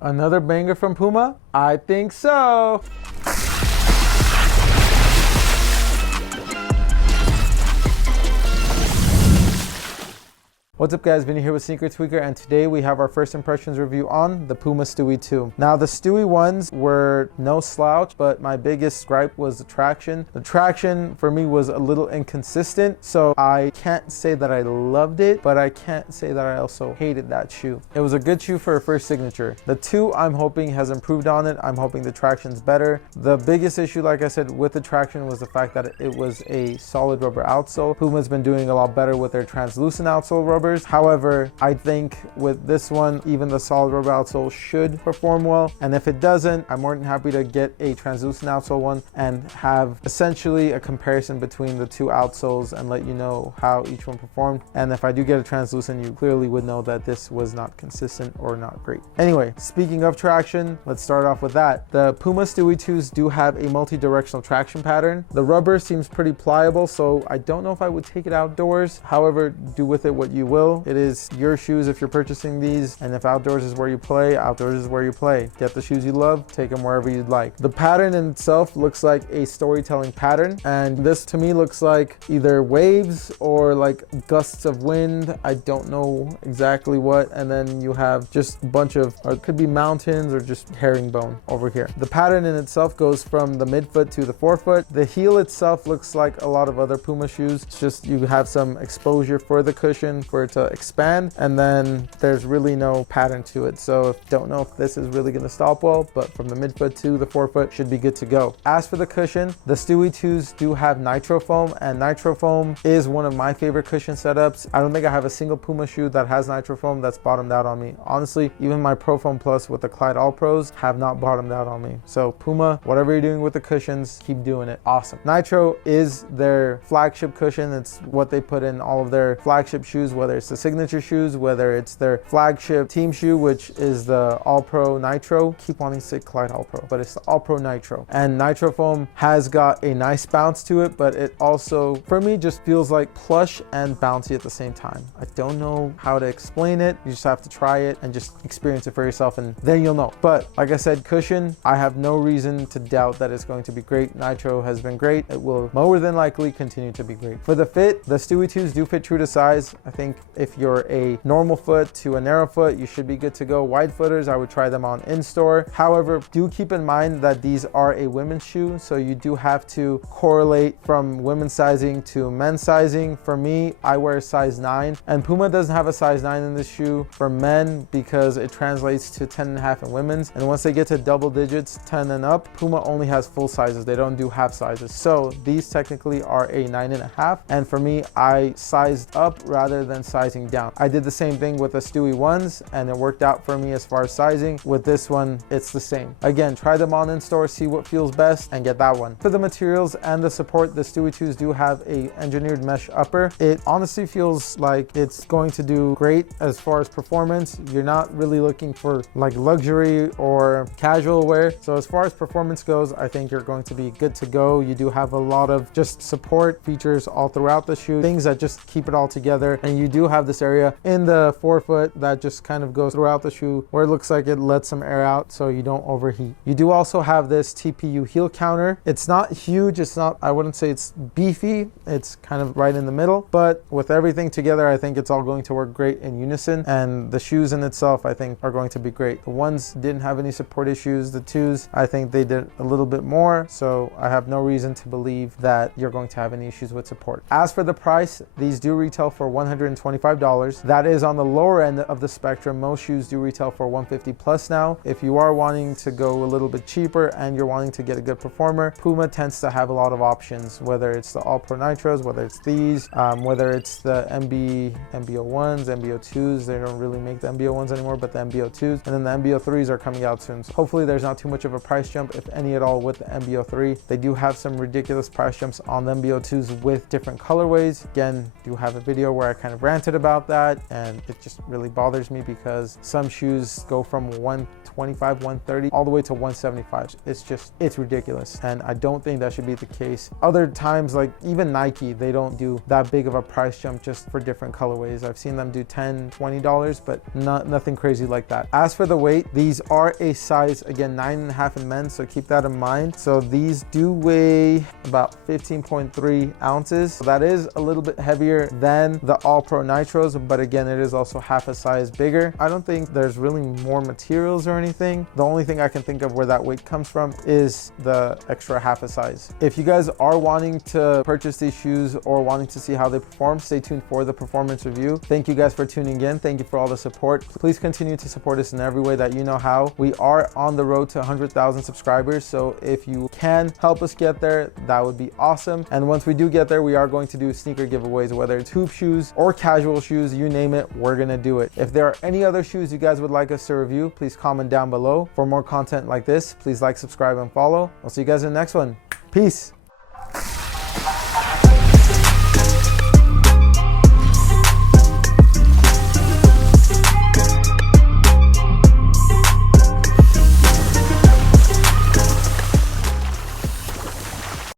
Another banger from Puma? I think so. What's up guys, Vinny here with SneakrTweakr, and today we have our first impressions review on the Puma Stewie 2. Now the Stewie ones were no slouch, but my biggest gripe was the traction. The traction for me was a little inconsistent, so I can't say that I loved it, but I can't say that I also hated that shoe. It was a good shoe for a first signature. The 2 I'm hoping has improved on it. I'm hoping the traction's better. The biggest issue, like I said, with the traction was the fact that it was a solid rubber outsole. Puma's been doing a lot better with their translucent outsole rubber. However, I think with this one, even the solid rubber outsole should perform well. And if it doesn't, I'm more than happy to get a translucent outsole one and have essentially a comparison between the 2 outsoles and let you know how each one performed. And if I do get a translucent, you clearly would know that this was not consistent or not great. Anyway, speaking of traction, let's start off with that. The Puma Stewie 2s do have a multi-directional traction pattern. The rubber seems pretty pliable, so I don't know if I would take it outdoors. However, do with it what you will. It is your shoes if you're purchasing these, and if outdoors is where you play, outdoors is where you play. Get the shoes you love, take them wherever you'd like. The pattern in itself looks like a storytelling pattern, and this to me looks like either waves or like gusts of wind. I don't know exactly what. And then you have just a bunch of, or it could be mountains or just herringbone over here. The pattern in itself goes from the midfoot to the forefoot. The heel itself looks like a lot of other Puma shoes. It's just you have some exposure for the cushion for it to expand, and then there's really no pattern to it. So don't know if this is really going to stop well, but from the midfoot to the forefoot should be good to go. As for the cushion, the Stewie 2s do have nitro foam, and nitro foam is one of my favorite cushion setups. I don't think I have a single Puma shoe that has nitro foam that's bottomed out on me. Honestly, even my Pro Foam Plus with the Clyde All Pros have not bottomed out on me. So Puma, whatever you're doing with the cushions, keep doing it. Awesome. Nitro is their flagship cushion. It's what they put in all of their flagship shoes, whether it's the signature shoes, whether it's their flagship team shoe, which is the All Pro Nitro. Keep wanting to say Clyde All Pro, but it's the All Pro Nitro. And nitro foam has got a nice bounce to it, but it also, for me, just feels like plush and bouncy at the same time. I don't know how to explain it. You just have to try it and just experience it for yourself, and then you'll know. But like I said, cushion, I have no reason to doubt that it's going to be great. Nitro has been great. It will more than likely continue to be great. For the fit, the Stewie 2s do fit true to size. I think if you're a normal foot to a narrow foot, you should be good to go. Wide footers, I would try them on in store. However, do keep in mind that these are a women's shoe, so you do have to correlate from women's sizing to men's sizing. For me, I wear a size 9, and Puma doesn't have a size 9 in this shoe for men because it translates to 10.5 in women's. And once they get to double digits, 10 and up, Puma only has full sizes. They don't do half sizes. So these technically are a 9.5. And for me, I sized up rather than sizing down. I did the same thing with the Stewie 1s, and it worked out for me as far as sizing. With this one, it's the same. Again, try them on in store, see what feels best, and get that one. For the materials and the support, the Stewie 2s do have a engineered mesh upper. It honestly feels like it's going to do great as far as performance. You're not really looking for like luxury or casual wear. So as far as performance goes, I think you're going to be good to go. You do have a lot of just support features all throughout the shoe, things that just keep it all together. And you do have this area in the forefoot that just kind of goes throughout the shoe where it looks like it lets some air out so you don't overheat. You do also have this TPU heel counter. It's not huge. It's not, I wouldn't say it's beefy. It's kind of right in the middle, but with everything together, I think it's all going to work great in unison. And the shoes in itself, I think, are going to be great. The ones didn't have any support issues. The 2s, I think they did a little bit more. So I have no reason to believe that you're going to have any issues with support. As for the price, these do retail for $125. That is on the lower end of the spectrum. Most shoes do retail for $150 plus now. If you are wanting to go a little bit cheaper and you're wanting to get a good performer, Puma tends to have a lot of options, whether it's the All Pro Nitros, whether it's these, whether it's the MBO1s, MBO2s. They don't really make the MBO1s anymore, but the MBO2s, and then the MBO3s are coming out soon. So hopefully there's not too much of a price jump, if any at all, with the MBO3. They do have some ridiculous price jumps on the MBO2s with different colorways. Again, do have a video where I kind of ran ranted about that, and it just really bothers me because some shoes go from 125, 130 all the way to 175. It's ridiculous, and I don't think that should be the case. Other times, like even Nike, they don't do that big of a price jump just for different colorways. I've seen them do $10, $20, but nothing crazy like that. As for the weight, these are a size, again, 9.5 in men, so keep that in mind. So these do weigh about 15.3 ounces. So that is a little bit heavier than the All Pro Nitros, but again, it is also half a size bigger. I don't think there's really more materials or anything. The only thing I can think of where that weight comes from is the extra half a size. If you guys are wanting to purchase these shoes or wanting to see how they perform, stay tuned for the performance review. Thank you guys for tuning in. Thank you for all the support. Please continue to support us in every way that you know how. We are on the road to 100,000 subscribers, so if you can help us get there, that would be awesome. And once we do get there, we are going to do sneaker giveaways, whether it's hoop shoes or casual shoes, you name it, we're gonna do it. If there are any other shoes you guys would like us to review, please comment down below. For more content like this, please like, subscribe, and follow. I'll see you guys in the next one. Peace.